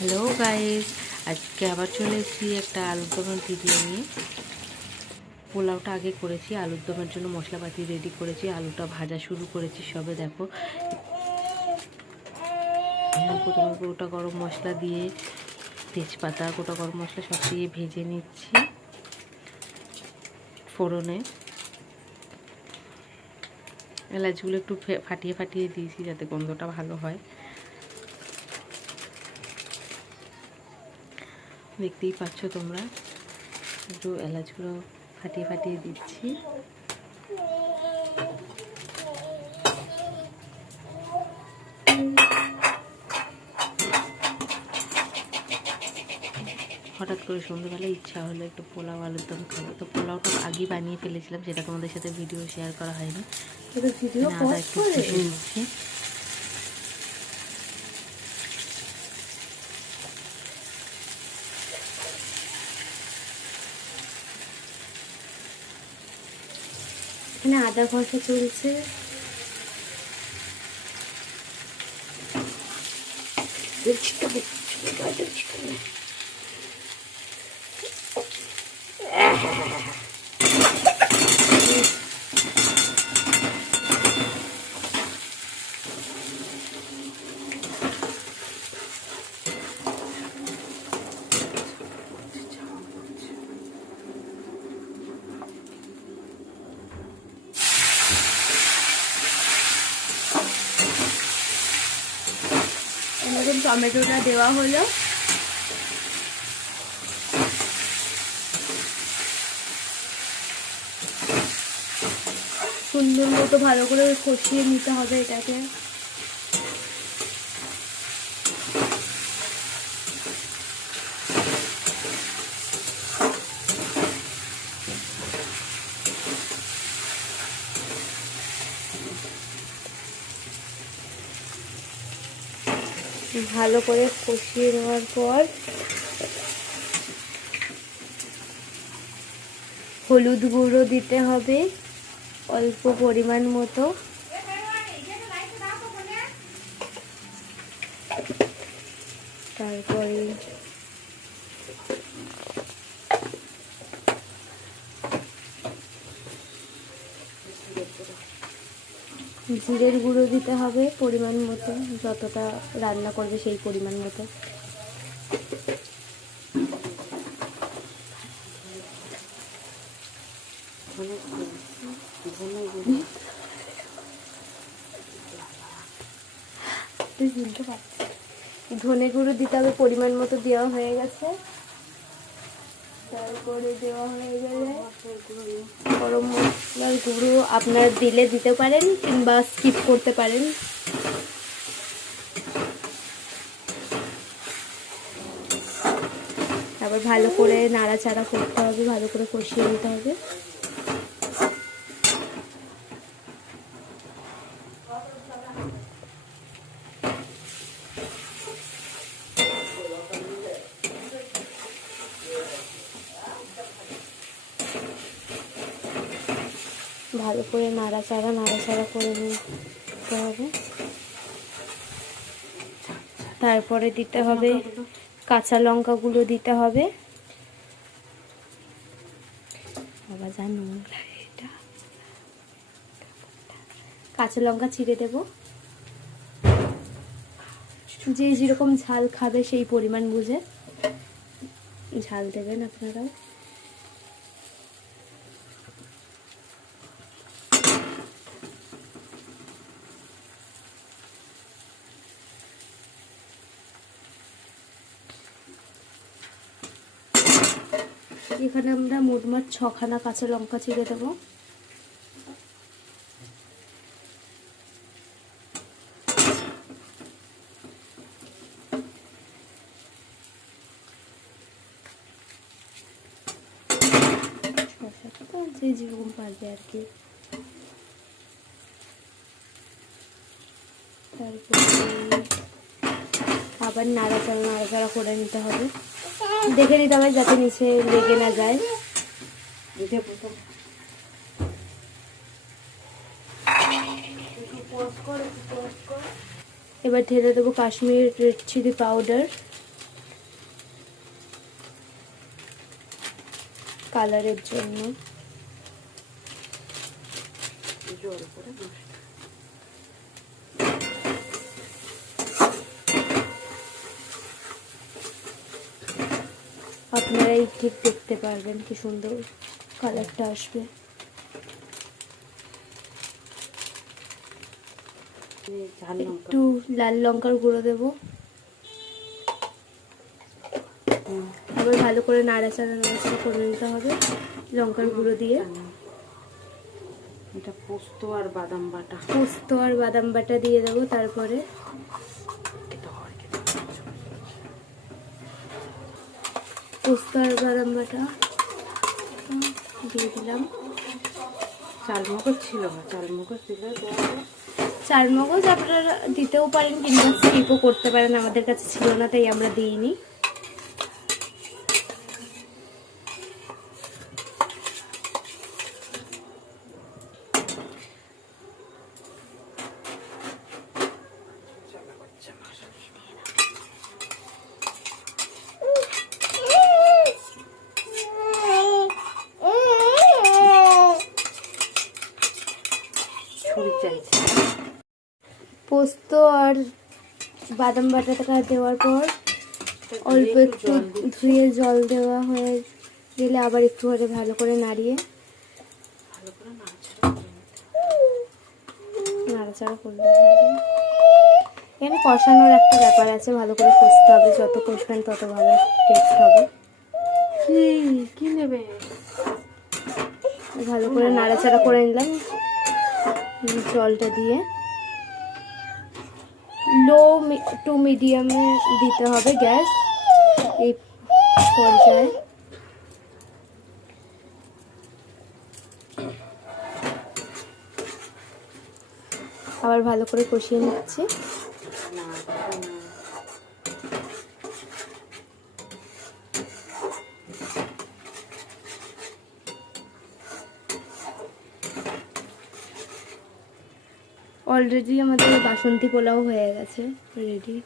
Hello guys, আজকে আবার চলে এসেছি একটা আলুর দমের ভিডিও নিয়ে। পোলাওটা আগে করেছি, আলুর দমের জন্য মশলাপাতি রেডি করেছি, আলুটা ভাজা শুরু করেছি সবে। দেখো প্রথমে গোটা গরম মশলা দিয়ে তেজপাতা গোটা গরম মশলা সব দিয়ে ভেজে নিচ্ছি ফোড়নে। এলাচগুলো একটু ফাটিয়ে ফাটিয়ে দিয়েছি যাতে গন্ধটা ভালো হয়। দেখতেই পাচ্ছ তোমরা, একটু এলাচগুলো ফাটিয়ে ফাটিয়ে দিচ্ছি। হঠাৎ করে সন্ধ্যেবেলা ইচ্ছা হলো একটু পোলাও আলুর দম খাবো, তো পোলাওটা আগেই বানিয়ে ফেলেছিলাম, যেটা তোমাদের সাথে ভিডিও শেয়ার করা হয়নি। আদা একটু কষে নিচ্ছি। এখানে আদা ঘষা চলছে। টমেটোটা দেওয়া হলো। সুন্দর মতো ভালো করে কষিয়ে নিতে হবে এটাকে। ভালো করে কষিয়ে নেওয়ার পর হলুদ গুঁড়ো দিতে হবে অল্প পরিমাণ মতো। তারপরে জিরের গুঁড়ো দিতে হবে পরিমাণ মতো, যতটা রান্না করবে সেই পরিমাণ মতো। ধনে গুঁড়ো দিতে হবে পরিমাণ মতো, দেওয়া হয়ে গেছে। তারপরে দেওয়া হয়ে গেলে গরম মশলার গুঁড়ো আপনারা দিলে দিতে পারেন কিংবা স্কিপ করতে পারেন। তারপর ভালো করে নাড়াচাড়া করতে হবে, ভালো করে কষিয়ে নিতে হবে। ভালো করে নাড়াচাড়া করে নিতে হবে। তারপরে দিতে হবে কাঁচা লঙ্কাগুলো দিতে হবে। বাবা জানো এটা কাঁচা লঙ্কা ছিঁড়ে দেব। যে যেরকম ঝাল খাবে সেই পরিমাণ বুঝে ঝাল দেবেন আপনারা। এখানে আমরা মোটমাট 6খানা কাঁচা লঙ্কা ছিঁড়ে দেবো। যে যেরকম পারবে আর কি। তারপরে আবার নাড়াচাড়া করে নিতে হবে। দেখে নিতে হবে যাতে নিচে লেগে না যায়। এবার ঢেলে দেবো কাশ্মীরি রেড চিলি পাউডার। কালারের জন্য। জল করে নষ্ট। আপনারাই ঠিক দেখতে পারবেন কি সুন্দর কালারটা আসবে। ঝাল লঙ্কা একটু লাল লঙ্কার গুঁড়ো দেবো, আবার ভালো করে নাড়াচাড়া করে নিতে হবে লঙ্কার গুঁড়ো দিয়ে। এটা পোস্ত আর বাদাম বাটা। পোস্ত আর বাদাম বাটা দিয়ে দেবো, তারপরে পোস্ত আর বাদাম বাটা দিয়ে দিলাম। চালমগজ ছিল না, চালমগজ দিলে চারমগজ আপনারা দিতেও পারেন কিংবা স্কিপও করতে পারেন, আমাদের কাছে ছিল না তাই আমরা দিইনি। ছুরি চাইছে। পোস্ত আর বাদাম বাটাটা দেওয়ার পর অল্প একটু ধুয়ে জল দেওয়া হয়ে গেলে আবার একটু করে ভালো করে নাড়িয়ে ভালো করে নাড়াচাড়া করলে হবে। এখানে কষানোর একটা ব্যাপার আছে, ভালো করে কষতে হবে, যত কষবেন তত ভালো টেস্ট হবে। কি নেবে? ভালো করে নাড়াচাড়া করে নিলাম জলটা দিয়ে। লো টু মিডিয়ামে দিতে হবে গ্যাস এই পর্যায়ে। আবার ভালো করে কষিয়ে নিচ্ছি। অলরেডি আমাদের বাসন্তী পোলাও হয়ে গেছে রেডি।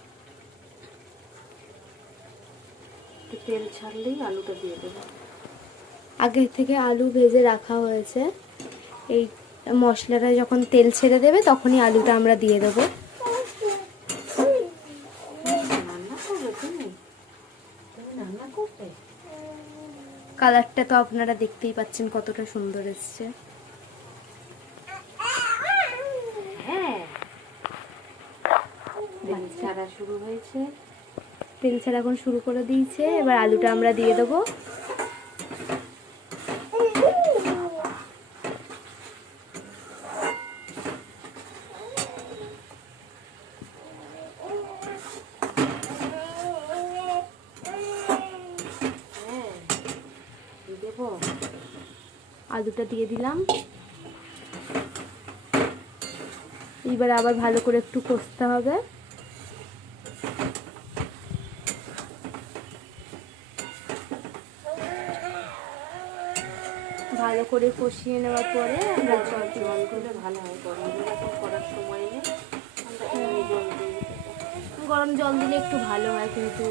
তেল ছাড়লেই আলুটা দিয়ে দেবো। আগে থেকে আলু ভেজে রাখা হয়েছে, এই মশলাটা যখন তেল ছেড়ে দেবে তখনই আলুটা আমরা দিয়ে দেবো। রান্না করবে তুমি? তুমি রান্না করবে? কালারটা তো আপনারা দেখতেই পাচ্ছেন কতটা সুন্দর এসছে। হ্যাঁ, তেল ছাড়া শুরু হয়েছে। তেল ছাড়া এখন শুরু করে দিয়েছে, এবার আলুটা আমরা দিয়ে দেবো। আলুটা দিয়ে দিলাম, এবার আবার ভালো করে একটু কষতে হবে। ভালো করে কষিয়ে নেওয়ার পরে আমরা জল করলে ভালো হয়। গরম জল এখন করার সময় নেই, গরম জল দিলে একটু ভালো হয়, কিন্তু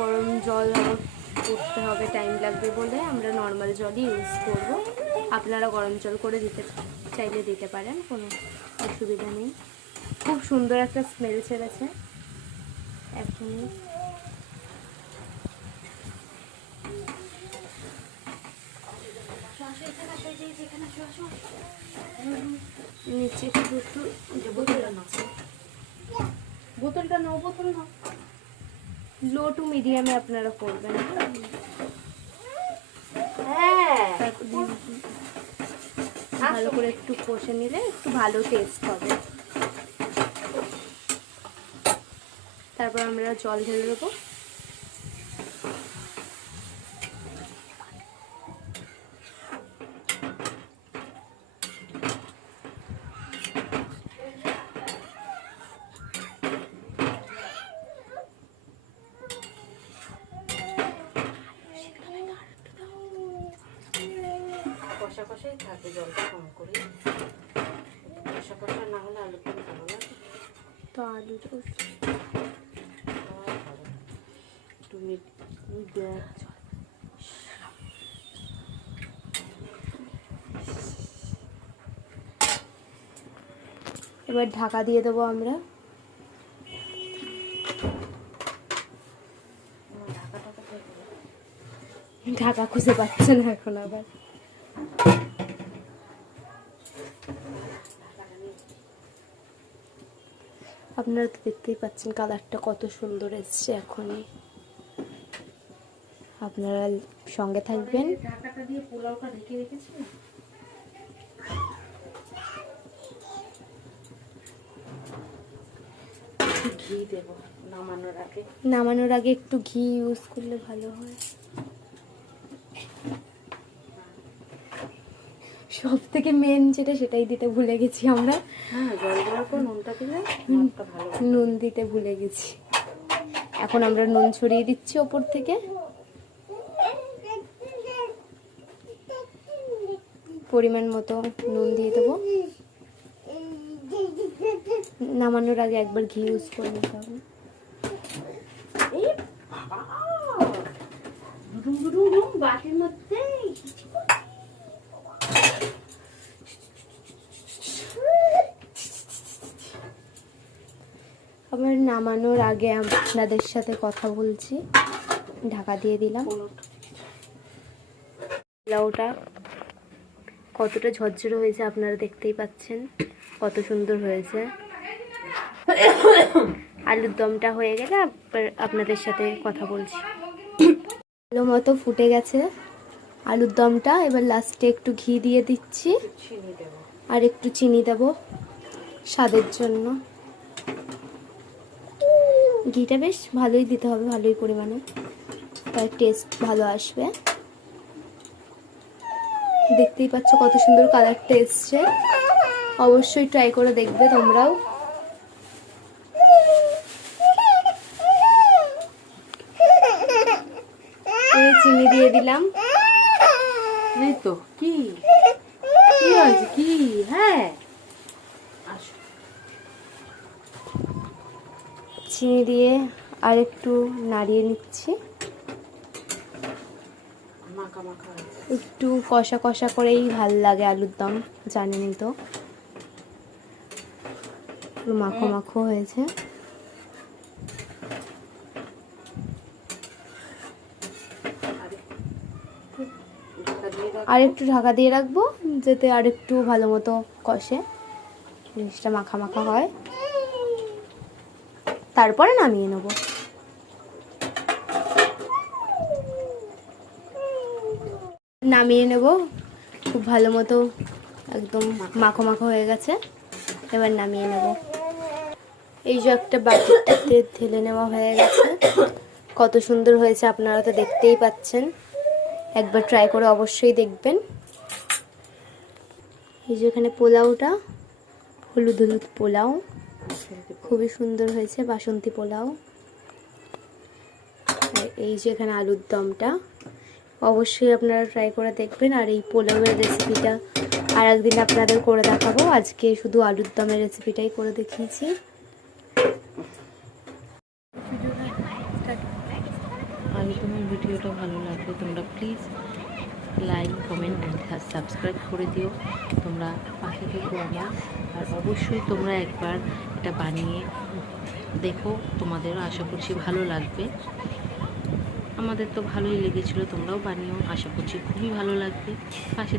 গরম জল আবার করতে হবে, টাইম লাগবে বলে আমরা নর্মাল জলই ইউজ করব। আপনারা গরম জল করে দিতে চাইলে দিতে পারেন, কোনো অসুবিধা নেই। খুব সুন্দর একটা স্মেল ছেড়েছে এখনই। নিচে একটু বোতলটা নাও, বোতল নাও। লো টু মিডিয়ামে আপনারা করবেন। ভালো করে একটু কষে নিলে একটু ভালো টেস্ট হবে। তারপর আমরা জল ঢেলে দেবো। কষা কষাই থাকে, জলটা কম করে। কষা কষা না হলে আলু খুব ভালো লাগে। তো আলু তুমি দেখ এবার ঢাকা দিয়ে দেবো আমরা। ঢাকা খুঁজে পাচ্ছে না এখন আবার। আপনারা তো দেখতেই পাচ্ছেন কালারটা কত সুন্দর এসছে এখনই। আপনারা সঙ্গে থাকবেন। ঢাকাটা দিয়ে পোলাওটা ঢেকে রেখেছি। ঘি দেব নামানোর আগে। নামানোর আগে একটু ঘি ইউজ করলে ভালো হয়। সব থেকে মেন যেটা সেটাই দিতে ভুলে গেছি আমরা। হ্যাঁ, জল দেওয়ার পর নুনটা দিলে নুনটা ভালো। নুন দিতে ভুলে গেছি। এখন আমরা নুন ছড়িয়ে দিচ্ছি ওপর থেকে। পরিমাণ মতো নুন দিয়ে দেবো। নামানোর আগে একবার ঘি ইউজ করে নিতে হবে। বাটির মধ্যে আবার নামানোর আগে আপনাদের সাথে কথা বলছি। ঢাকা দিয়ে দিলাম। পোলাওটা কতটা ঝরঝরে হয়েছে আপনারা দেখতেই পাচ্ছেন, কত সুন্দর হয়েছে। আলুর দমটা হয়ে গেলে আপনাদের সাথে কথা বলছি। ভালো মতো ফুটে গেছে আলুর দমটা। এবার লাস্টে একটু ঘি দিয়ে দিচ্ছি আর একটু চিনি দেব স্বাদের জন্য। ঘিটা বেশ ভালোই দিতে হবে, ভালোই পরিমাণে, তার টেস্ট ভালো আসবে। দেখতেই পাচ্ছ কত সুন্দর কালারটা এসছে। অবশ্যই ট্রাই করে দেখবে তোমরাও। চিনি দিয়ে দিলাম। এই তো কি কি হয়েছে কি? হ্যাঁ, চিনি দিয়ে আর একটু নাড়িয়ে নিচ্ছি। মাখা মাখা একটু কষা কষা করেই ভাল লাগে আলুর দম, জানেনই তো। মাখো মাখো হয়েছে। আর একটু ঢাকা দিয়ে রাখবো যাতে আর একটু ভালো মতো কষে, জিনিসটা মাখা মাখা হয়। তারপরে নামিয়ে নেব। নামিয়ে নেব। খুব ভালো মতো একদম মাখো মাখো হয়ে গেছে। এবার নামিয়ে নেব। এই যে একটা বাটিতে ঢেলে নেওয়া হয়ে গেছে। কত সুন্দর হয়েছে আপনারা তো দেখতেই পাচ্ছেন। একবার ট্রাই করে অবশ্যই দেখবেন। এই যে এখানে পোলাওটা হলুদ হলুদ পোলাও, খুবই সুন্দর হয়েছে, বাসন্তী পোলাও। আর এই যে এখানে আলুর দমটা, অবশ্যই আপনারা ট্রাই করে দেখবেন। আর এই পোলাওয়ের রেসিপিটা আর একদিন আপনাদের করে দেখাবো। আজকে শুধু আলুর দমের রেসিপিটাই করে দেখিয়েছি। আলুর দমের ভিডিওটা ভালো লাগলে তোমরা please like, comment and subscribe করে দিও। তোমরা পাশে থেকো আমার। আর অবশ্যই তোমরা একবার এটা বানিয়ে দেখো, তোমাদেরও আশা করছি ভালো লাগবে। আমাদের তো ভালোই লেগেছিলো, তোমরাও বানিয়েও আশা করছি খুবই ভালো লাগবে। পাশে